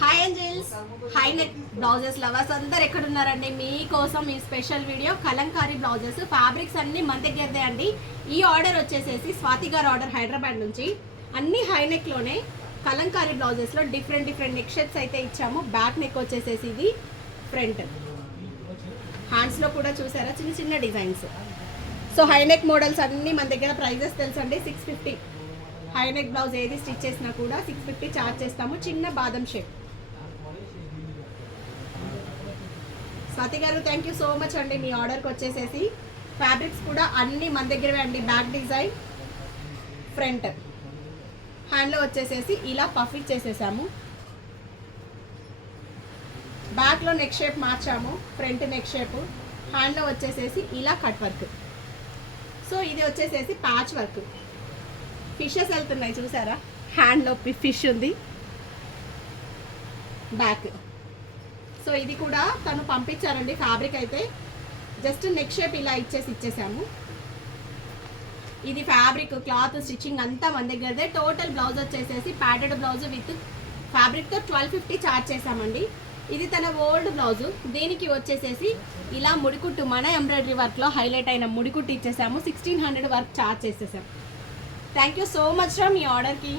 Hi angels, high neck blouses lovers అందరు ఎక్కడ ఉన్నారండి? మీకోసం ఈ special video Kalamkari blouses fabrics అన్ని మన దగ్గరదే అండి. ఈ ఆర్డర్ వచ్చేసేసి స్వాతి గారు ఆర్డర్ హైదరాబాద్ నుంచి. అన్ని హై నెక్ లోనే కలంకారీ బ్లౌజెస్ లో డిఫరెంట్ నెక్ షేప్స్ అయితే ఇచ్చాము. బ్యాక్ నెక్ వచ్చేసేసి ఇది ఫ్రంట్, హ్యాండ్స్ లో కూడా చూసారా చిన్న చిన్న designs. So high neck models అన్ని మన దగ్గర ప్రైజెస్ తెలుసండి. 650 హై నెక్ బ్లౌజ్ ఏది స్టిచ్ చేసినా కూడా 650 చార్జ్ చేస్తాము. చిన్న బాదం షేప్. స్వాతి గారు థ్యాంక్ యూ సో మచ్ అండి మీ ఆర్డర్కి వచ్చేసేసి. ఫ్యాబ్రిక్స్ కూడా అన్నీ మన దగ్గరవే అండి. బ్యాక్ డిజైన్, ఫ్రంట్, హ్యాండ్లో వచ్చేసేసి ఇలా పఫిక్ చేసేసాము. బ్యాక్లో నెక్ షేప్ మార్చాము, ఫ్రంట్ నెక్ షేప్. హ్యాండ్లో వచ్చేసేసి ఇలా కట్ వర్క్. సో ఇది వచ్చేసేసి ప్యాచ్ వర్క్. ఫిషెస్ వెళ్తున్నాయి చూసారా, హ్యాండ్లో ఫిష్ ఉంది బ్యాక్. సో ఇది కూడా తను పంపించారండి ఫ్యాబ్రిక్ అయితే. జస్ట్ నెక్ షేప్ ఇలా ఇచ్చేసాము. ఇది ఫ్యాబ్రిక్, క్లాత్, స్టిచ్చింగ్ అంతా మన దగ్గరదే. టోటల్ బ్లౌజ్ వచ్చేసేసి ప్యాటెడ్ బ్లౌజ్ విత్ ఫ్యాబ్రిక్తో 1250 చార్జ్ చేసామండి. ఇది తన ఓల్డ్ బ్లౌజు. దీనికి వచ్చేసేసి ఇలా ముడికుట్టు, మన ఎంబ్రాయిడరీ వర్క్లో హైలైట్ అయిన ముడికుట్టు ఇచ్చేసాము. 1600 వర్క్ చార్జ్ చేసేసాము. థ్యాంక్ యూ సో మచ్ రా మీ ఆర్డర్కి.